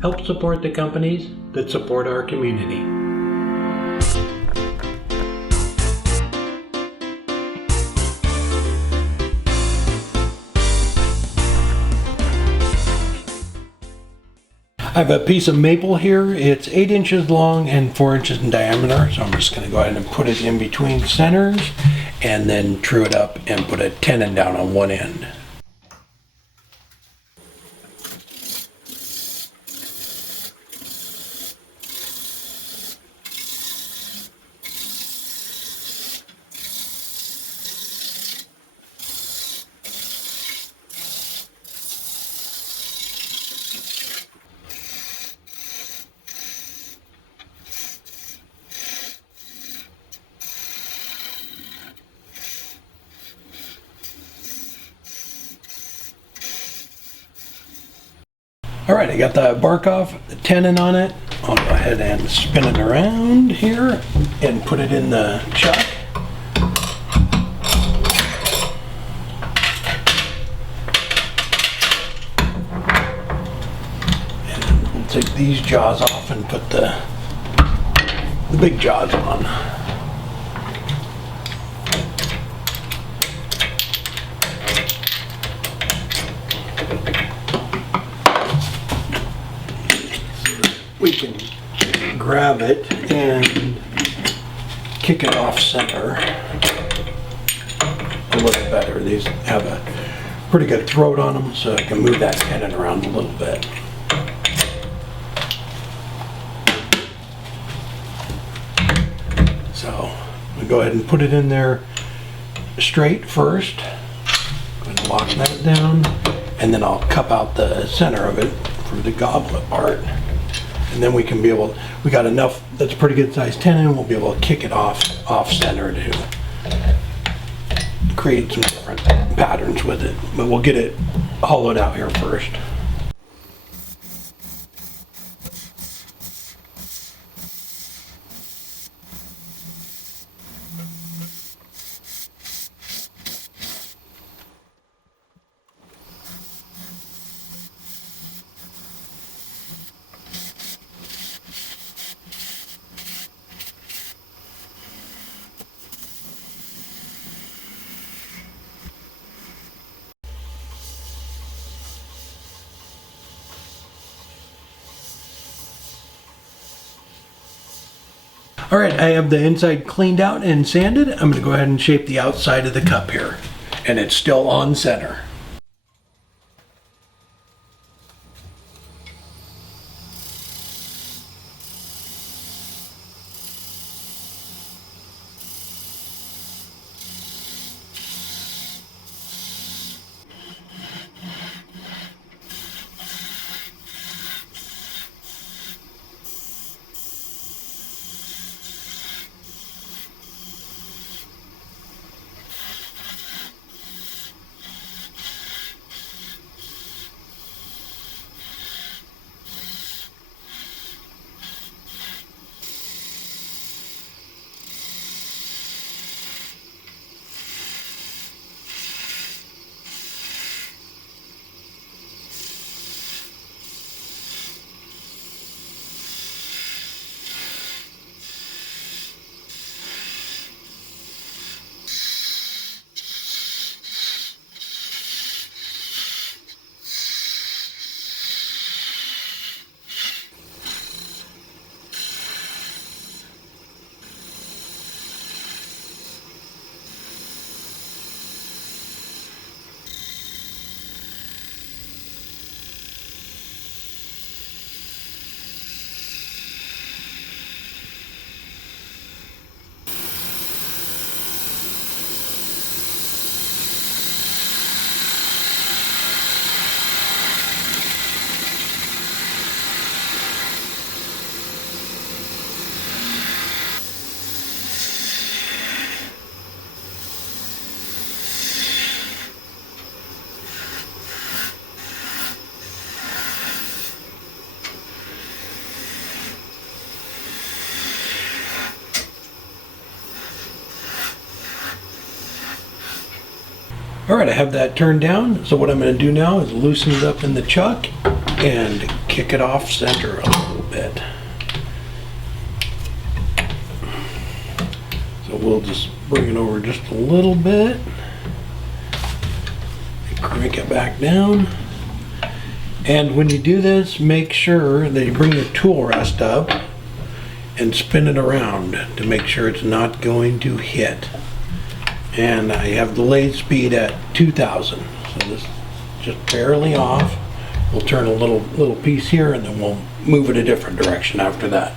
Help support the companies that support our community. I have a piece of maple here. It's 8 inches long and 4 inches in diameter. So I'm just going to go ahead and put it in between centers and then true it up and put a tenon down on one end. Alright, I got the bark off, the tenon on it. I'll go ahead and spin it around here and put it in the chuck. And we'll take these jaws off and put the big jaws on. We can grab it and kick it off center a little better. These have a pretty good throat on them, so I can move that tenon around a little bit. So we go ahead and put it in there straight first. Go ahead and lock that down, and then I'll cup out the center of it for the goblet part. And then we can be able, we got enough, that's a pretty good sized tenon, we'll be able to kick it off center to create some different patterns with it. But we'll get it hollowed out here first. All right, I have the inside cleaned out and sanded. I'm going to go ahead and shape the outside of the cup here. And it's still on center. All right, I have that turned down. So what I'm going to do now is loosen it up in the chuck and kick it off center a little bit. So we'll just bring it over just a little bit and crank it back down. And when you do this, make sure that you bring the tool rest up and spin it around to make sure it's not going to hit. And I have the lathe speed at 2,000, so this is just barely off. We'll turn a little piece here and then we'll move it a different direction after that.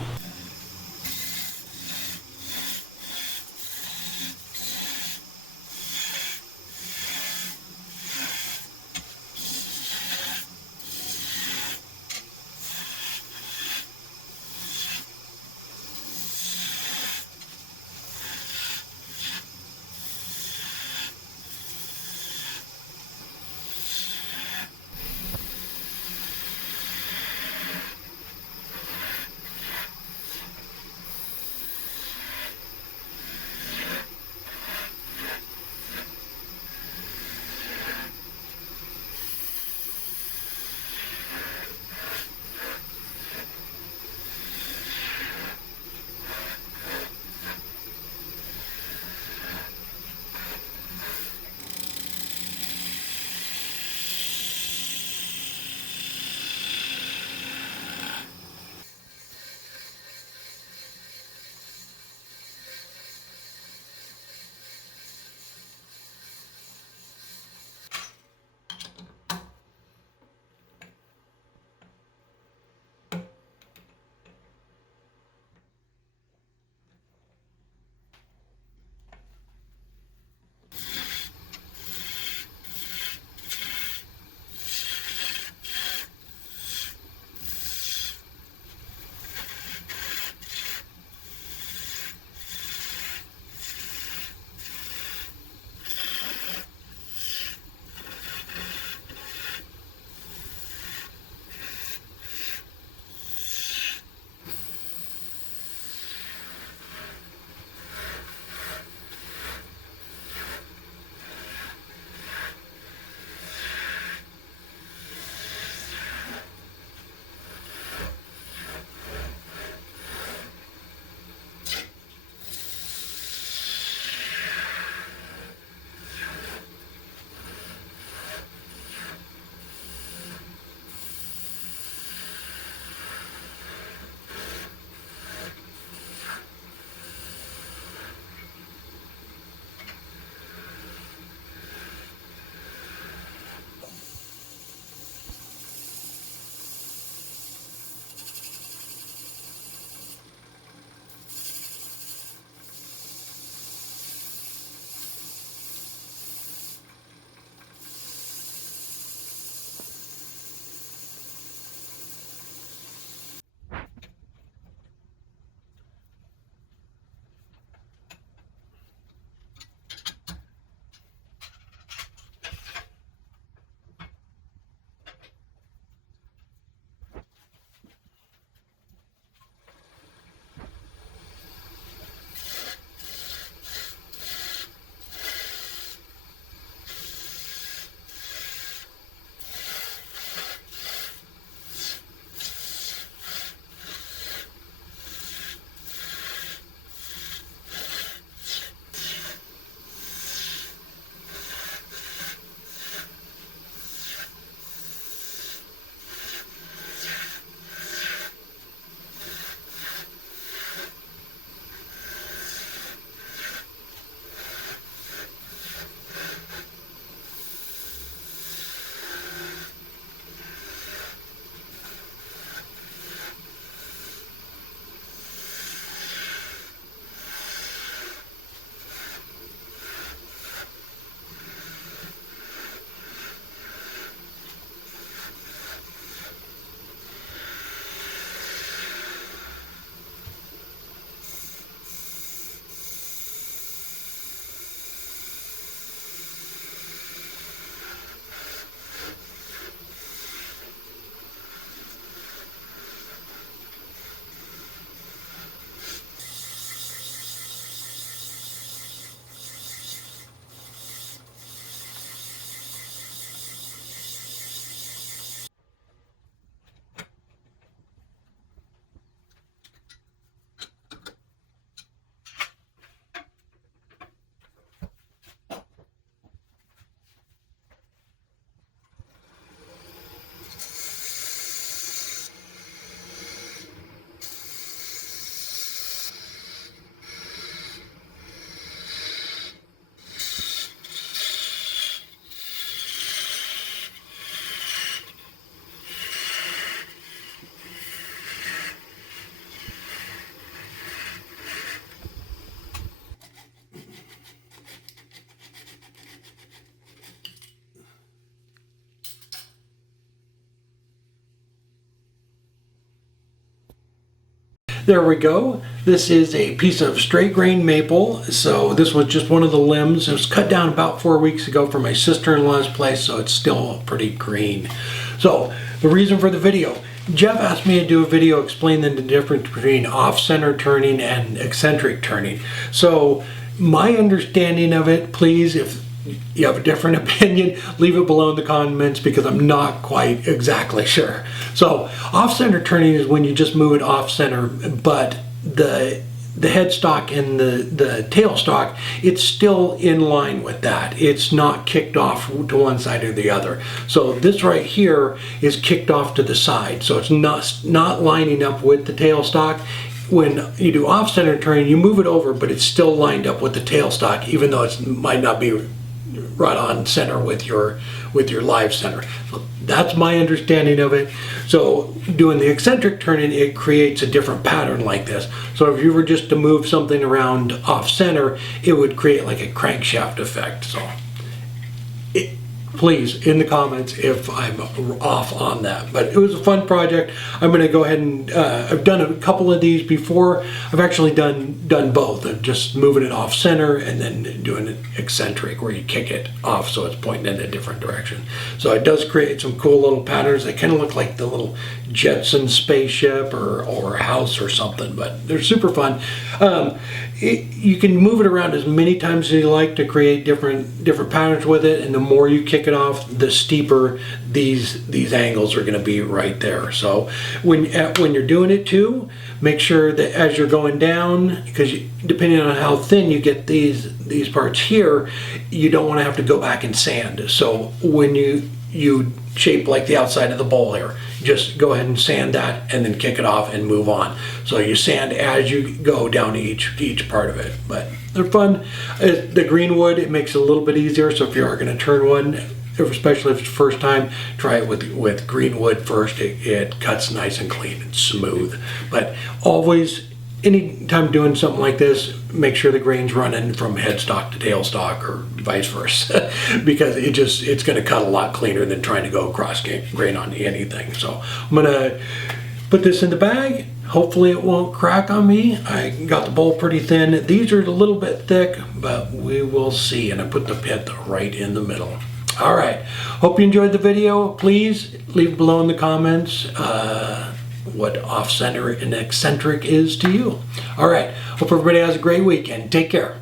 there we go. This is a piece of straight grain maple. So this was just one of the limbs. It was cut down about 4 weeks ago from my sister-in-law's place, so it's still pretty green. So the reason for the video, Jeff asked me to do a video explaining the difference between off-center turning and eccentric turning. So my understanding of it, please, if you have a different opinion, leave it below in the comments because I'm not quite exactly sure. So off-center turning is when you just move it off-center, but the headstock and the tailstock, it's still in line with that. It's not kicked off to one side or the other. So this right here is kicked off to the side. So it's not lining up with the tailstock. When you do off-center turning, you move it over, but it's still lined up with the tailstock, even though it might not be right on center with your live center. So that's my understanding of it. So doing the eccentric turning, it creates a different pattern like this. So if you were just to move something around off center, it would create like a crankshaft effect. So please, in the comments if I'm off on that. But it was a fun project. I'm going to go ahead and I've done a couple of these before. I've actually done both. I'm just moving it off center and then doing an eccentric where you kick it off so it's pointing in a different direction. So it does create some cool little patterns. They kind of look like the little Jetson spaceship or house or something, but they're super fun. You can move it around as many times as you like to create different patterns with it, and the more you kick it off, the steeper these angles are going to be right there. So when you're doing it too, make sure that as you're going down, because depending on how thin you get these parts here, you don't want to have to go back and sand. So when you shape like the outside of the bowl here, just go ahead and sand that and then kick it off and move on. So you sand as you go down each part of it. But they're fun. The green wood, it makes it a little bit easier. So if you are going to turn one, especially if it's the first time, try it with green wood first. It cuts nice and clean and smooth. But always, anytime doing something like this, make sure the grain's running from headstock to tailstock or vice versa, because it's going to cut a lot cleaner than trying to go across grain on anything. So I'm going to put this in the bag. Hopefully it won't crack on me. I got the bowl pretty thin. These are a little bit thick, but we will see. And I put the pit right in the middle. All right. Hope you enjoyed the video. Please leave below in the comments what off-center and eccentric is to you. All right. Hope everybody has a great weekend. Take care.